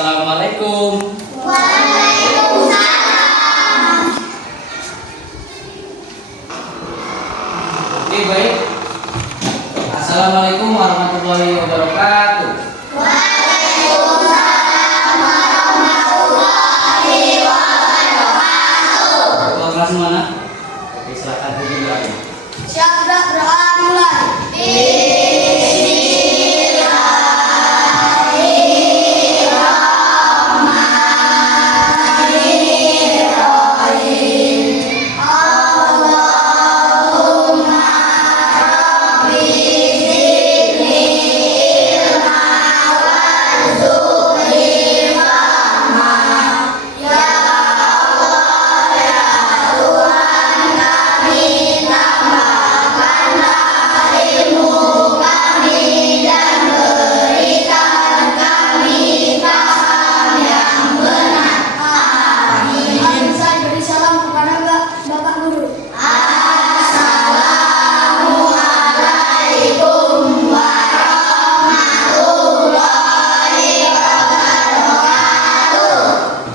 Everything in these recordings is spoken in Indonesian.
Assalamualaikum. Waalaikumsalam. Oke, baik. Assalamualaikum warahmatullahi wabarakatuh. Waalaikumsalam warahmatullahi wabarakatuh. Kelas mana? Oke, silakan hubungi lagi. Siapa berdoa mulai?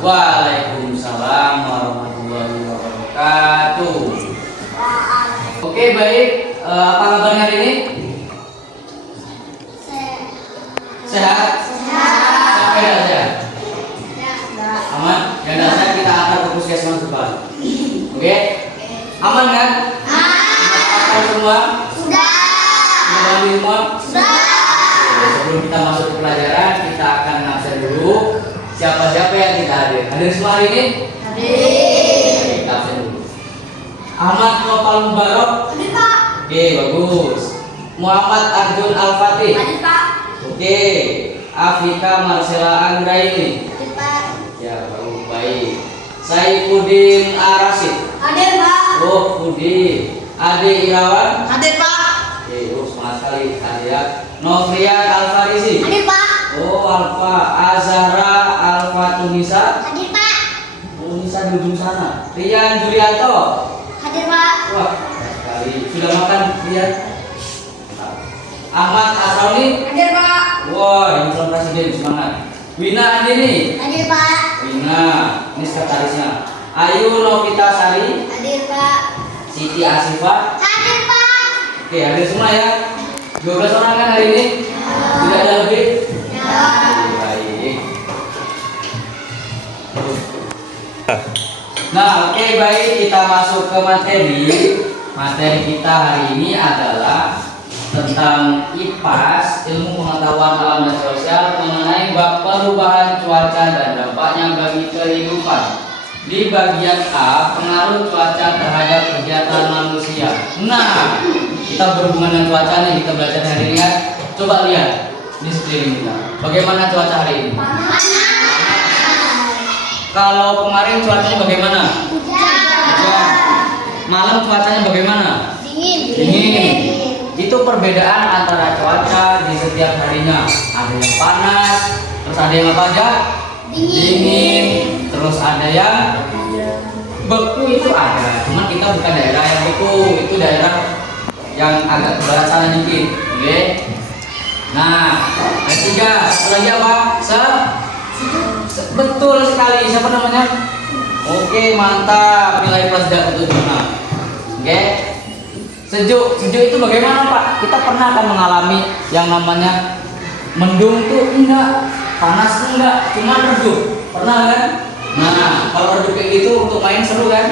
Waalaikumsalam warahmatullahi wabarakatuh. Oke, baik. Apa kabarnya hari ini? Sehat? Sampai aja. Aman? Dan dasar kita akan ke puskesmas depan. Oke? Aman kan? Aman semua? Sudah. Sudah di rumah? Sudah. Sebelum kita masuk ke pelajaran, kita akan absen dulu. Siapa-siapa yang tidak hadir? Hadir semua hari ini? Hadir. Kita absen dulu. Ahmad Nopal Mubarok. Hadir, Pak. Oke, bagus. Muhammad Arjun Al-Fatih. Hadir, Pak. Oke. Afika Marcella Anggraini. Hadir, Pak. Ya, baik. Saifuddin Arasid. Hadir, Pak. Oh, Budi. Ade Irawan. Hadir, Pak. Oke, semangat sekali hadir ya. Novrian Al-Farisi. Hadir, Pak. Oh, Alfa Azhara Alfa Tunisa. Hadir, Pak. Tunisa di ujung sana. Rian Julianto. Hadir, Pak. Wah, banyak sekali. Sudah makan Rian? Ahmad Asroni. Hadir, Pak. Wah, ini calon presiden, semangat. Wina Andini. Hadir, Pak. Wina, ini sekretarisnya. Ayu Novita Sari. Hadir, Pak. Siti Asifah. Hadir, Pak. Oke, hadir semua ya. 12 orang kan hari ini? Tidak ada lebih? Ya. Baik. Nah, oke, baik, kita masuk ke materi. Materi kita hari ini adalah tentang IPAS, ilmu pengetahuan alam dan sosial, mengenai bab perubahan cuaca dan dampaknya bagi kehidupan. Di bagian A, pengaruh cuaca terhadap kegiatan manusia. Nah, kita berhubungan dengan cuaca nih, kita belajar hari ini ya. Coba lihat di sekeliling kita. Bagaimana cuaca hari ini? Kalau kemarin cuacanya bagaimana? Hujan. Malam cuacanya bagaimana? Dingin. Itu perbedaan antara cuaca di setiap harinya. Ada yang panas, terus ada yang apa aja? Dingin. Terus ada yang beku, itu ada. Cuma kita bukan daerah yang beku, itu daerah yang agak ke barat sana dikit. Oke. Nah, ketiga, satu lagi apa? Betul sekali. Siapa namanya? Oke, mantap. Nilai plus dan ketujuhnya. Oke. Sejuk itu bagaimana, Pak? Kita pernah akan mengalami yang namanya mendung tuh enggak, panas enggak, cuma redup. Pernah kan? Nah, kalau redup kayak gitu untuk main seru kan?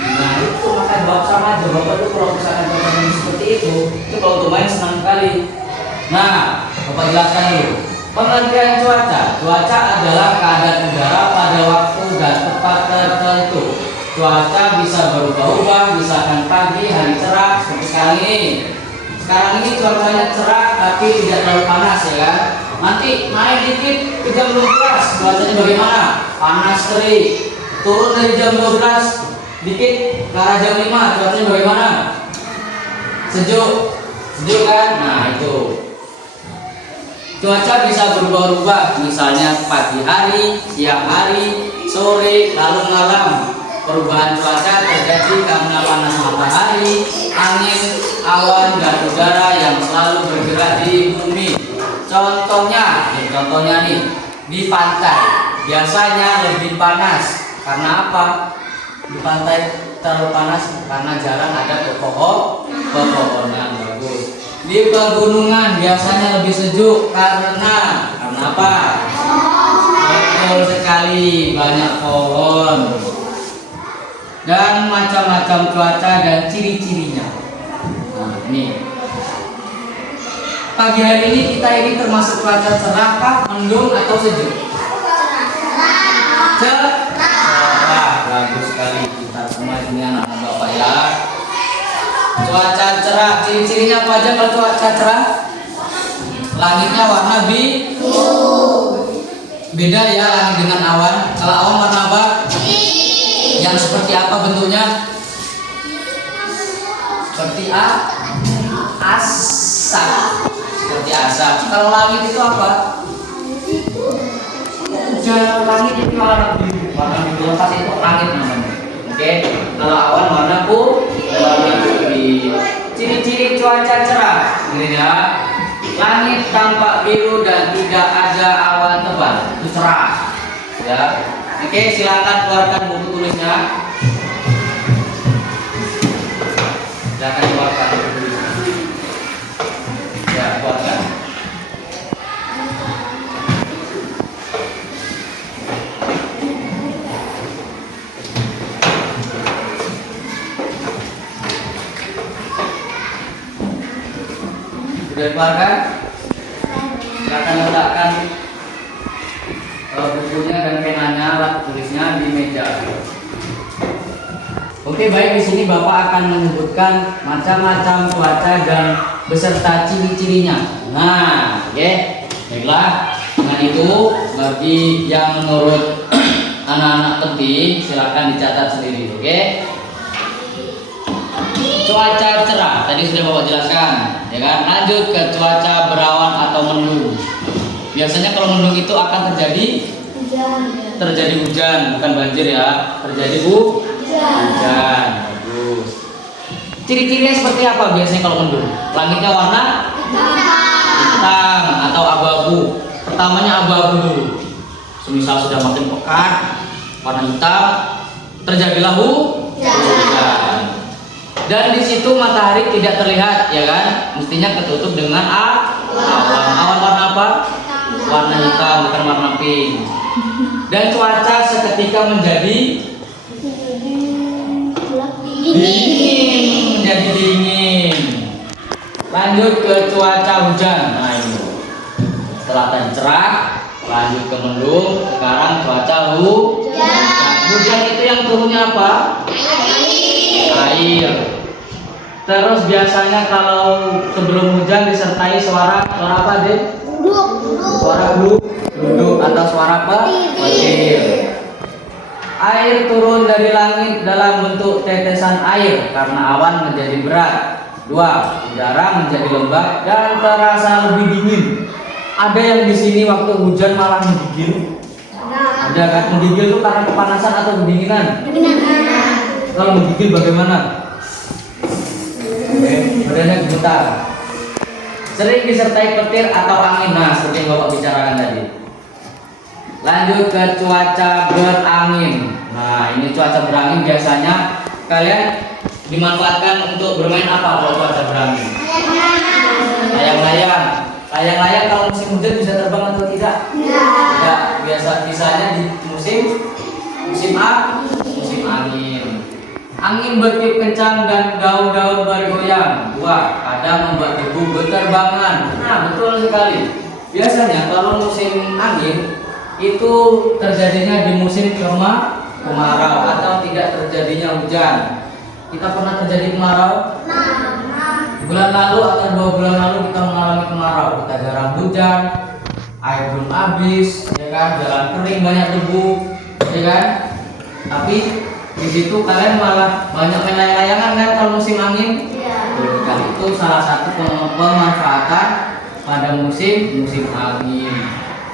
Nah, itu makanya bapak sama aja. Bapak tuh kalau misalkan pertandingan seperti itu kalau untuk main senang sekali. Nah, Bapak jelaskan dulu. Pengertian cuaca. Cuaca adalah keadaan udara pada waktu dan tempat tertentu. Cuaca bisa berubah-ubah, misalkan pagi hari cerah seperti sekarang ini. Sekarang ini cuacanya cerah tapi tidak terlalu panas ya kan. Nanti naik dikit ke jam 12, cuacanya bagaimana? Panas terik. Turun dari jam 12 dikit ke arah jam 5, cuacanya bagaimana? Sejuk kan? Nah itu. Cuaca bisa berubah-ubah, misalnya pagi hari, siang hari, sore, lalu malam. Perubahan cuaca terjadi karena panas matahari, angin, awan, dan udara yang selalu bergerak di bumi. Contohnya nih, di pantai biasanya lebih panas. Karena apa? Di pantai terlalu panas karena jarang ada pepohonan. Bagus. Di pegunungan biasanya lebih sejuk karena apa? Betul sekali, banyak pohon. Dan macam-macam cuaca dan ciri-cirinya. Nah, ini. Pagi hari ini kita ini termasuk cuaca cerah kah, mendung atau sejuk? Cerah. Bagus sekali, kita semua ini anak-anak Bapak ya. Cuaca cerah, ciri-cirinya apa aja kalau cuaca cerah? Langitnya warna biru. Beda ya langit dengan awan. Kalau awan warna apa? Yang seperti apa bentuknya? Seperti asap. Seperti asap. Kalau langit itu apa? Langit itu warna biru. Warna biru pasti itu langit namanya. Oke. Kalau awan warna putih. Ciri-ciri cuaca cerah. Ini ya. Langit tampak biru dan tidak ada awan tebal. Itu cerah. Ya. Oke, silakan keluarkan buku tulisnya. Silakan keluarkan buku tulisnya. Ya, keluarkan. Sudah keluarkan? Silakan letakkan bukunya dan penanya, alat tulisnya di meja. Oke, baik, di sini Bapak akan menyebutkan macam-macam cuaca dan beserta ciri-cirinya. Nah, oke. Baiklah. Dengan itu bagi yang menurut anak-anak penting silakan dicatat sendiri, oke? Cuaca cerah tadi sudah Bapak jelaskan, ya kan? Lanjut ke cuaca berawan atau mendung. Biasanya kalau mendung itu akan terjadi hujan, bukan banjir ya. Terjadi hujan. Bagus. Ciri-cirinya seperti apa biasanya kalau mendung? Langitnya warna hitam atau abu-abu. Pertamanya abu-abu dulu. Semisal sudah makin pekat, warna hitam, terjadilah hujan. Dan di situ matahari tidak terlihat, ya kan? Mestinya ketutup dengan awan. Awan warna apa? Warna hitam, bukan warna pink. Dan cuaca seketika menjadi dingin, menjadi dingin. Lanjut ke cuaca hujan. Nah ini. Setelah tadi cerah, lanjut ke mendung. Sekarang cuaca hujan. Hujan itu yang turunnya apa? Air. Terus biasanya kalau sebelum hujan disertai suara apa deh? Suara duduk atau suara petir. Air turun dari langit dalam bentuk tetesan air karena awan menjadi berat. 2. Udara menjadi lembab dan terasa lebih dingin. Ada yang di sini waktu hujan malah menggigil? Ada kan? Menggigil itu karena kepanasan atau kedinginan? Kalau menggigil bagaimana? Badannya gemetar. Sering disertai petir atau angin. Nah, seperti yang Bapak bicarakan tadi. Lanjut ke cuaca berangin. Nah, ini cuaca berangin biasanya kalian dimanfaatkan untuk bermain apa kalau cuaca berangin? Layang-layang. Layang-layang kalau musim hujan bisa terbang atau tidak? Tidak. Biasanya di musim angin. Angin bertiup kencang dan daun-daun bergoyang. 2. Kadang membuat debu berterbangan. Nah, betul sekali. Biasanya kalau musim angin itu terjadinya di musim kemarau atau tidak terjadinya hujan. Kita pernah terjadi kemarau? Bulan lalu atau 2 bulan lalu kita mengalami kemarau. Kita jarang hujan, air belum habis, ya kan? Jalan kering, banyak debu, ya kan? Tapi di situ kalian malah banyak main layang-layangan kan kalau musim angin? Iya. Itu salah satu pemanfaatan pada musim angin.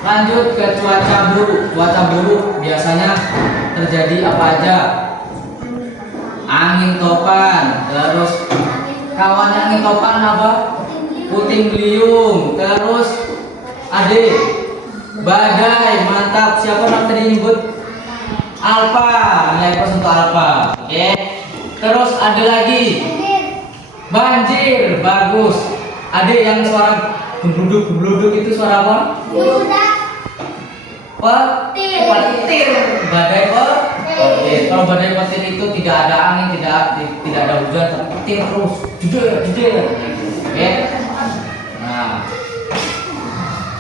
Lanjut ke cuaca buruk. Cuaca buruk biasanya terjadi apa aja? Angin topan, terus kawan angin topan apa? Puting beliung, terus Badai, mantap. Siapa yang tadi nyebut? Alfa, nilai plus untuk alfa. Oke. Terus ada lagi. Banjir, bagus. Ada yang suara gebluduk itu suara apa? Petir. Badai petir. Kalau badai petir itu tidak ada angin, tidak ada hujan, tapi petir terus. Jeder. Oke. Nah,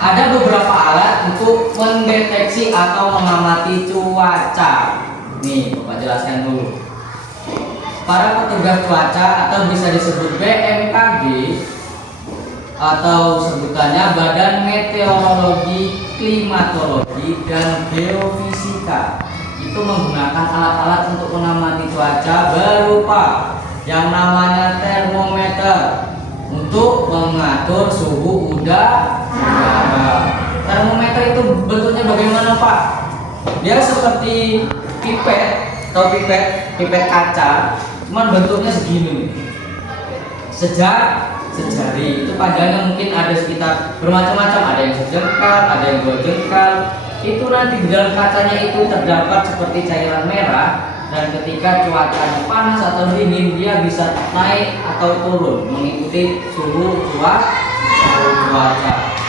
ada beberapa alat untuk mendeteksi atau mengamati cuaca. Nih, Bapak jelaskan dulu. Para petugas cuaca atau bisa disebut BMKG atau sebutannya Badan Meteorologi, Klimatologi, dan Geofisika itu menggunakan alat-alat untuk mengamati cuaca berupa yang namanya termometer untuk mengatur suhu udara. Termometer itu bentuknya bagaimana, Pak? Dia seperti pipet atau pipet kaca, cuman bentuknya segini. Sejari itu panjangnya mungkin ada sekitar bermacam-macam, ada yang sejengkal, ada yang 2 jengkal. Itu nanti di dalam kacanya itu terdapat seperti cairan merah, dan ketika cuacanya panas atau dingin dia bisa naik atau turun mengikuti suhu cuaca.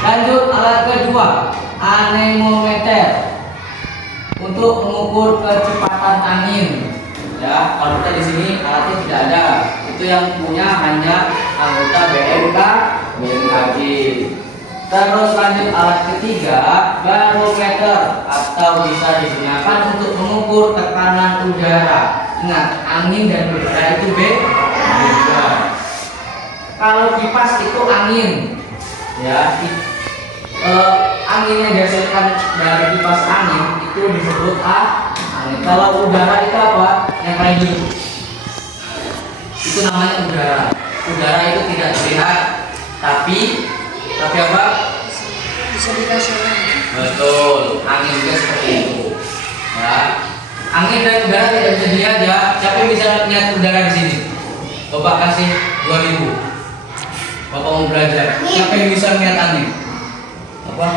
Lanjut, alat kedua, anemometer untuk mengukur kecepatan angin. Ya, kalau kita di sini alatnya tidak ada, itu yang punya hanya anggota BMKG. Terus lanjut, alat ketiga, barometer atau bisa digunakan untuk mengukur tekanan udara. Ingat, angin dan udara itu beda. Kalau kipas itu angin, ya, angin yang dihasilkan dari kipas angin itu disebut angin. Kalau udara itu apa? Yang paling dulu itu namanya udara. Udara itu tidak terlihat, tapi apa? Bisa dirasakan. Betul, angin juga seperti itu. Ya, angin dan udara tidak bisa dilihat ya. Siapa yang bisa lihat udara di sini? Bapak kasih 2000. Bapak mau belajar. Siapa yang bisa lihat angin? Apa?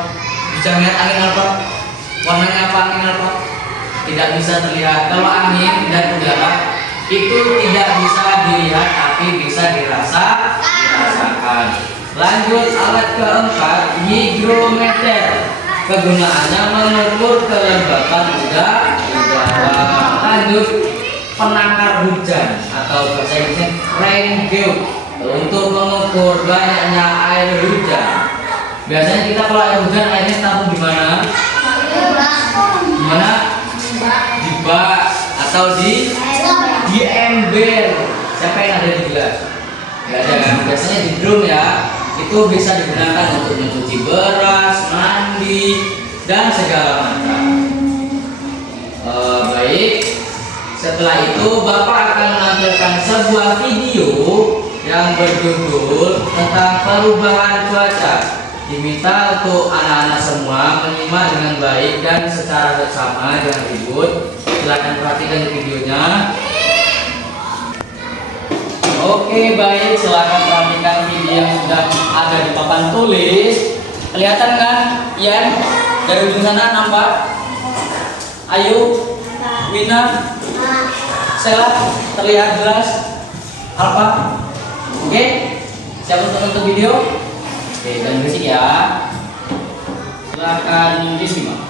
Bisa lihat angin apa? Warnanya apa angin apa? Tidak bisa terlihat. Kalau angin dan udara itu tidak bisa dilihat, tapi bisa dirasakan. Lanjut, alat keempat, hygrometer. Kegunaannya mengukur kelembapan udara. Lanjut, penangkar hujan atau bahasa Inggrisnya rain gauge untuk mengukur banyaknya air hujan. Biasanya kita kalau air hujan airnya taruh di mana? Di mana? Di bak atau di ember. Siapa yang ada di gelas? Gak ada kan? Biasanya di drum ya. Itu bisa digunakan untuk mencuci beras, mandi, dan segala macam. Baik. Setelah itu Bapak akan menampilkan sebuah video yang berjudul tentang perubahan cuaca. Diminta untuk anak-anak semua menyimak dengan baik dan secara bersama, jangan ribut. Silakan perhatikan videonya. Oke, baik, silakan perhatikan video yang sudah ada di papan tulis. Kelihatan kan? Ian, dari ujung sana nampak? Ayu, Wina, Sela, terlihat jelas? Alfa? Oke, siap untuk nonton video? Oke, dan berisik ya. Silakan disimak.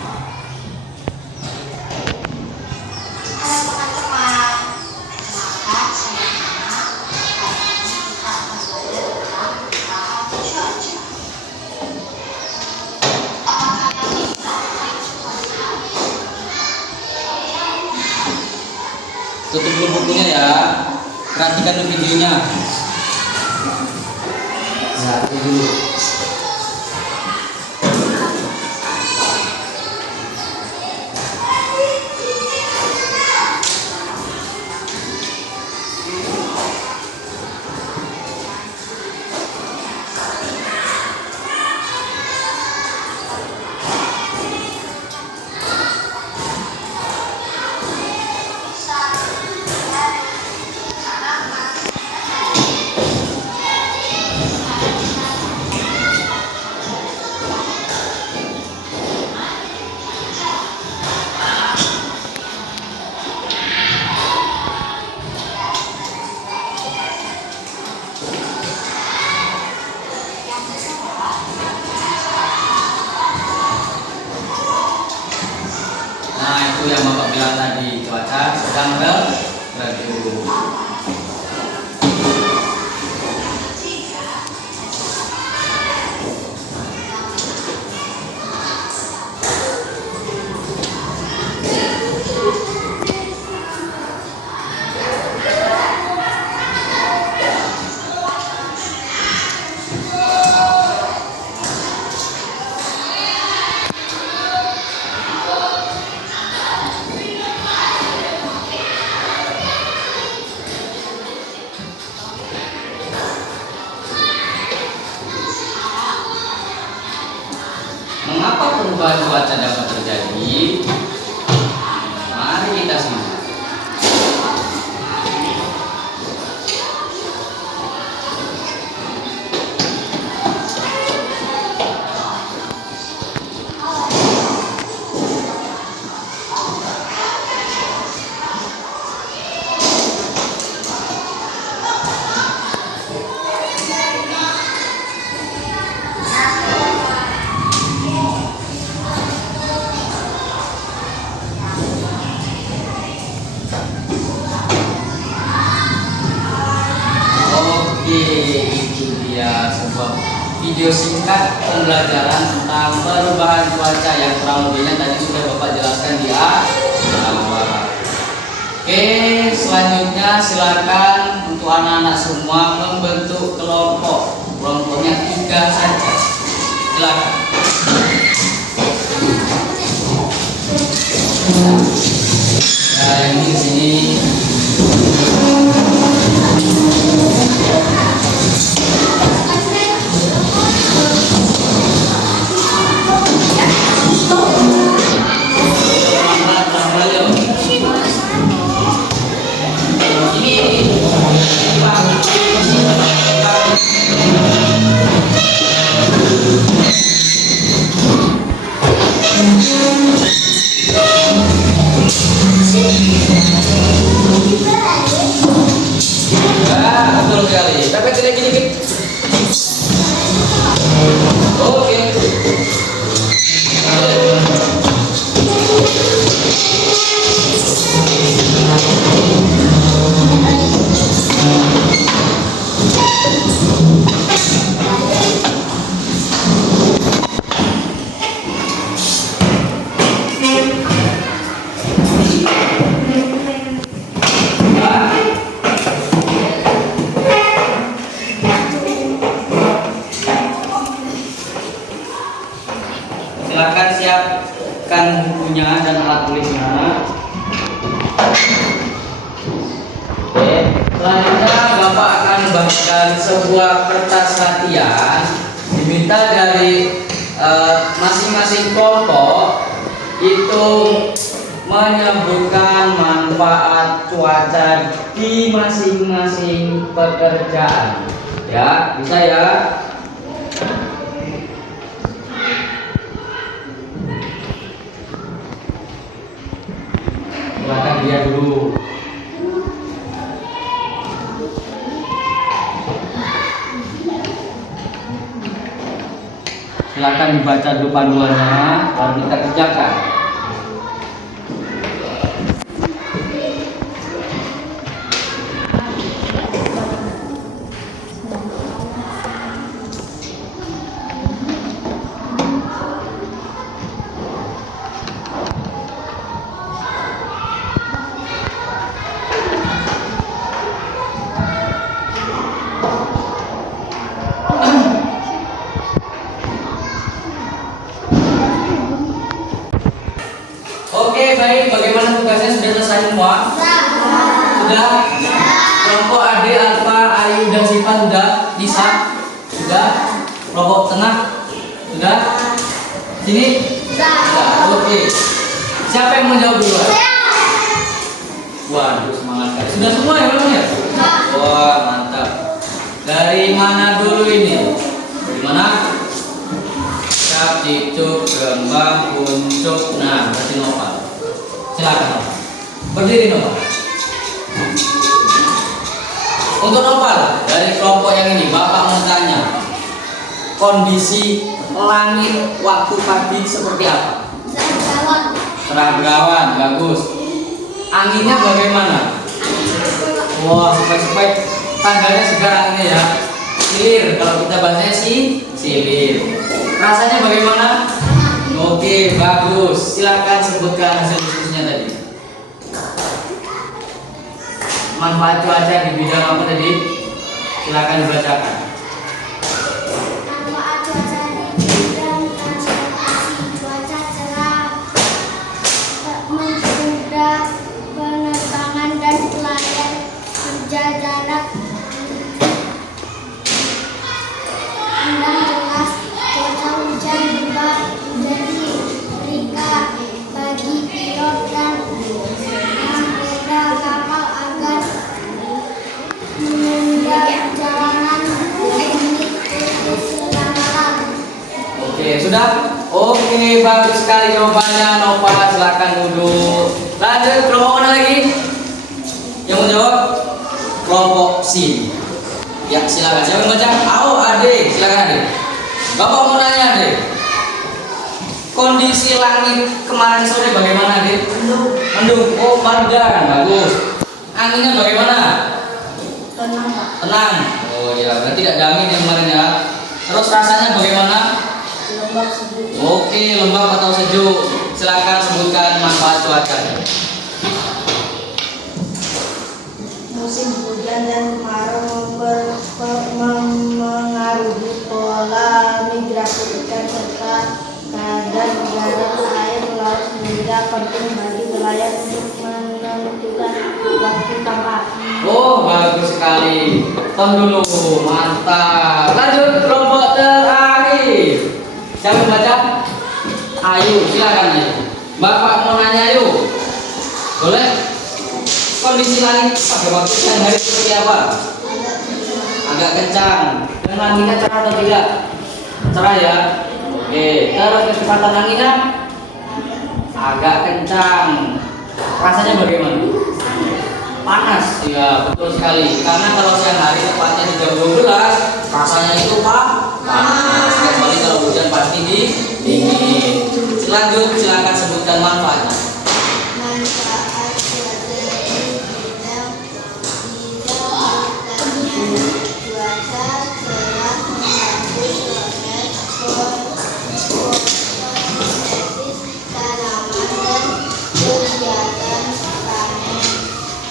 Tutup dulu bukunya ya. Perhatikan dulu videonya. Nah, itu dulu. itu yang Bapak bilang tadi, cuaca sedang redup. Mengapa perubahan cuaca dapat terjadi? Mari kita simak. Itu dia sebuah video singkat pembelajaran tentang perubahan cuaca yang kurang lebihnya tadi sudah Bapak jelaskan di awal. Oke, selanjutnya silakan untuk anak-anak semua membentuk kelompok. Kelompoknya 3 saja. Silakan. Nah, ini di sini. Betul sekali. Tapi tidak gini. Oke. Silakan siapkan bukunya dan alat tulisnya. Oke, selanjutnya Bapak akan bagikan sebuah kertas latihan. Diminta dari masing-masing kelompok itu menyebutkan manfaat cuaca di masing-masing pekerjaan. Ya, bisa ya. Silakan dia dulu. Silakan dibaca dulu panduannya, baru kita kerjakan. Oke, baik. Bagaimana tugasnya, sudah selesai semua? Sudah? Kelompok Ade, Alfa, Ayu, dan Siva sudah? Bisa? Sudah? Kelompok tengah? Sudah? Sini? Sudah. Oke. Siapa yang mau jawab duluan? Waduh, semangat kali. Sudah semua ya belum ya? Wah, mantap. Dari mana dulu ini? Dari mana? Cap, cicuk, gembang, kuncuk. Nah, berarti Nopal. Silakan Nopal. Berdiri Nopal. Untuk Nopal, dari kelompok yang ini Bapak mau tanya, kondisi langit waktu pagi seperti apa? Seragawan, bagus. Anginnya bagaimana? Wah, supaya tangganya segar anginnya ya. Silir, kalau kita bahasanya silir. Rasanya bagaimana? Oke, bagus. Silakan sebutkan hasil diskusinya tadi. Manfaat cuaca di bidang apa tadi? Silakan dibacakan. Manfaat cuaca di bidang transportasi, cuaca cerah, mempermudah penerbangan dan pelayan kerja jarak pandang jelas. Cuaca hujan berubah menjadi rika bagi pilot dan nahkoda kapal agar menunda perjalanan menit keselamatan. Oke, sudah? Oke, bagus sekali jawabannya. Nova, silakan duduk. Lanjut, kelompok mana lagi? Yang mau jawab? Kelompok C. Ya, silakan. Siapa yang baca? Oh, Ade. Silakan Ade. Bapak mau nanya Ade. Kondisi langit kemarin sore bagaimana Ade? Mendung. Oh, margan. Bagus. Anginnya bagaimana? Tenang Pak. Tenang. Oh ya, berarti tidak ada angin yang kemarin ya. Terus rasanya bagaimana? Lembab sejuk. Oke, lembab atau sejuk. Silakan sebutkan manfaat cuaca. Musim hujan dan kemarau mengaruhi pola migrasi ikan serta keadaan udara air laut sehingga penting bagi nelayan untuk menentukan waktu tangkap. Oh, bagus sekali. Tom dulu, mantap. Lanjut kelompok terakhir. Siapa yang baca? Ayu, silakan Ayu. Bapak mau nanya Ayu. Boleh? Kondisi langit pada waktu siang hari seperti apa? Agak kencang. Dan anginnya cerah atau tidak? Cerah ya. Oke. Terus kecepatan anginnya agak kencang. Rasanya bagaimana? Panas. Ya, betul sekali. Karena kalau siang hari tepatnya di jam 12, rasanya itu panas. Kecuali kalau hujan pasti dingin. Lanjut, silakan sebutkan manfaatnya. Manfaat cuaca di bidang cuaca cerah membantu proses fotosintesis tanaman dan kegiatan panen.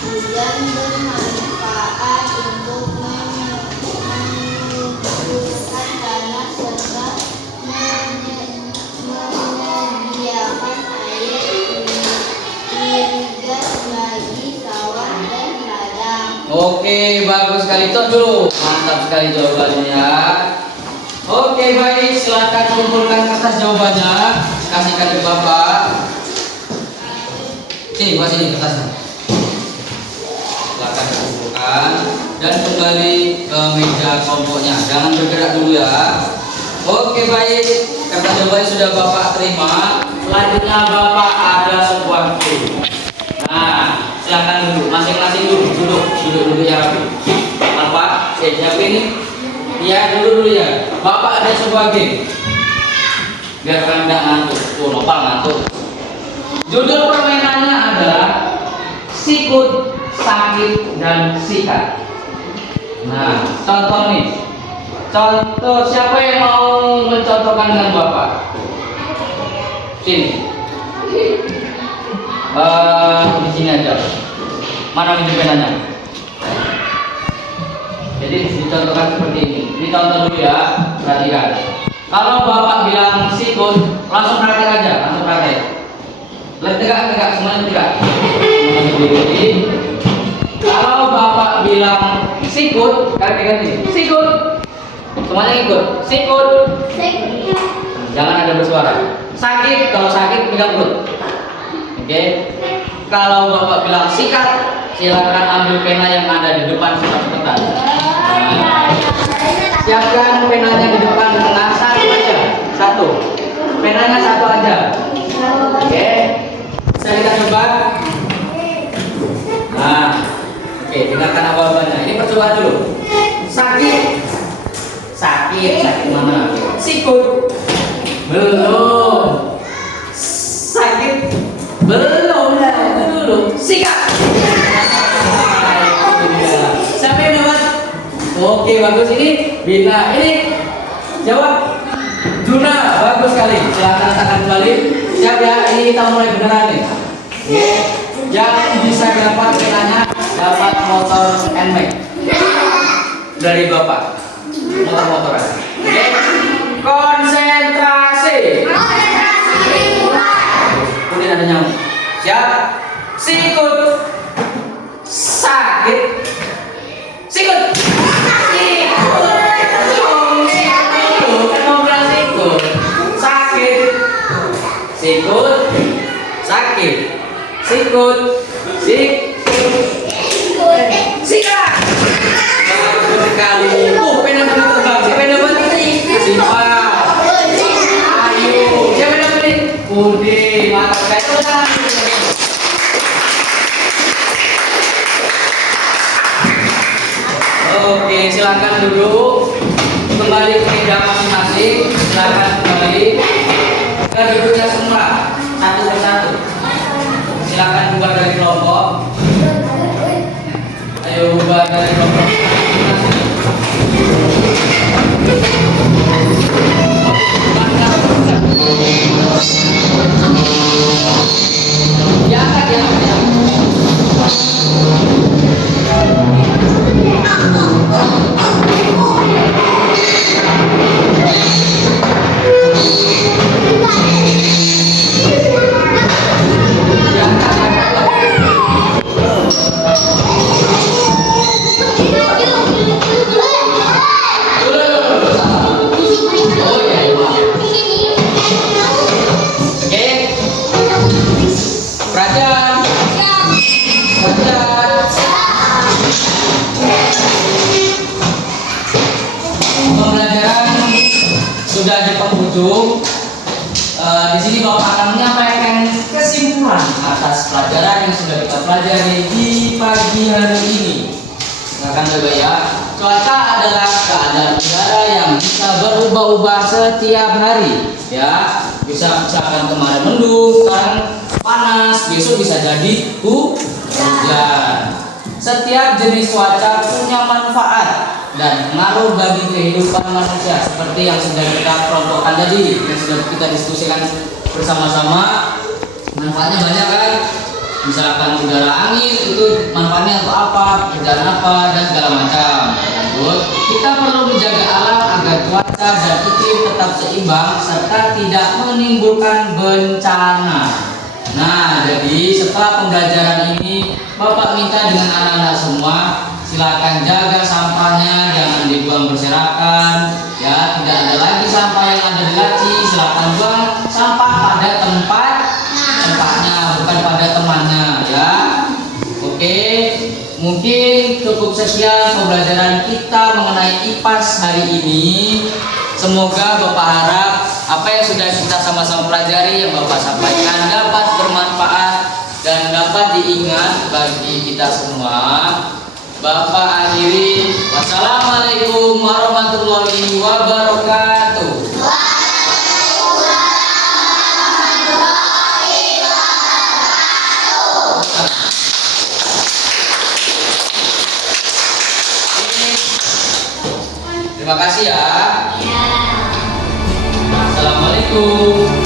Hujan bermanfaat untuk menyuburkan tanah serta menyediakan air irigasi bagi sawah dan ladang. Oke, bagus sekali. Itu dulu. Mantap sekali jawabannya ya. Oke, baik. Silakan kumpulkan kertas jawabannya. Kasihkan ke Bapak. Sini, buat sini kertasnya. Silakan kumpulkan dan kembali ke meja kelompoknya. Jangan bergerak dulu ya. Oke, baik. Kertas jawabannya sudah Bapak terima. Selanjutnya Bapak ada sebuah game. Nah, silakan duduk, masing-masing duduk ya rapi. Bapak, siapa ini? Iya, dulu ya. Bapak ada sebuah game. Biar kalian nggak ngantuk. Oh, Nopal ngantuk. Judul permainannya adalah sikut, sakit, dan sikat. Nah, contoh nih. Contoh, siapa yang mau mencontohkan dengan Bapak? Sini. Di sini aja. Mana minjem penanya? Jadi dicontohkan seperti ini. Dicontoh dulu ya, perhatikan. Kalau Bapak bilang sikut, langsung praktek aja, langsung praktek. Tegak, semuanya tegak. Jadi, kalau Bapak bilang sikut, ganti. Sikut. Semuanya ikut. Sikut. Jangan ada bersuara. Sakit, kalau sakit pegang perut. Oke. Kalau Bapak bilang sikat, silakan ambil pena yang ada di depan cepat-cepatan. Siapkan penanya di depan tengah, satu aja. Satu. Penanya satu aja. Oke. Bisa kita coba? Nah. Oke, dengarkan apa-apanya. Ini percobaan dulu. Sakit mana? Sikut. Belum. Sakit. Belum, itu dulu. Sikat. Siapa yang dapat? Oke, bagus ini. Bina, ini jawab. Juna, bagus sekali. Silahkan letakkan kembali. Siap ya, ini kita mulai beneran nih. Oke, yang bisa dapat penanya dapat motor NMAX dari Bapak. Motor-motoran. Oke, konsentrasi. Kemudian ada nyamuk. Siap. Sikut. Sakit. Sikut. Sikut. Sikut, sakit, sikut, sikat. Bagus sekali. Pena terbang. Siapa yang dapat ini? Siapa? Ayo, siapa yang dapat ini? Budi, mantap sekali. Oke, silakan duduk. Kembali ke meja masing-masing. Silakan kembali. Kita duduknya semua satu persatu. Silakan bubar dari kelompok. Ayo bubar dari kelompok. Pembelajaran sudah di penghujung. Di sini Bapak akan menyampaikan kesimpulan atas pelajaran yang sudah kita pelajari di pagi hari ini. Silakan Bapak ya. Cuaca adalah keadaan udara yang bisa berubah-ubah setiap hari. Ya, bisa misalkan kemarin mendung, sekarang panas, besok bisa jadi hujan. Setiap jenis cuaca punya manfaat dan pengaruh bagi kehidupan manusia, seperti yang sudah kita kelompokkan tadi, yang sudah kita diskusikan bersama-sama. Manfaatnya banyak kan? Misalkan udara angin itu manfaatnya untuk apa, kerjaan apa, dan segala macam. Lanjut, kita perlu menjaga alam agar cuaca dan iklim tetap seimbang serta tidak menimbulkan bencana. Nah, jadi setelah pembelajaran ini, Bapak minta dengan anak-anak semua, silakan jaga sampahnya, jangan dibuang berserakan. Ya, tidak ada lagi sampah yang ada di laci. Silakan buang sampah pada tempatnya, bukan pada temannya. Ya, oke. Mungkin cukup sekian pembelajaran kita mengenai IPAS hari ini. Semoga Bapak harap apa yang sudah kita sama-sama pelajari, yang Bapak sampaikan dapat bermanfaat dan dapat diingat bagi kita semua. Bapak akhiri. Wassalamualaikum warahmatullahi wabarakatuh. Terima kasih ya. Assalamualaikum.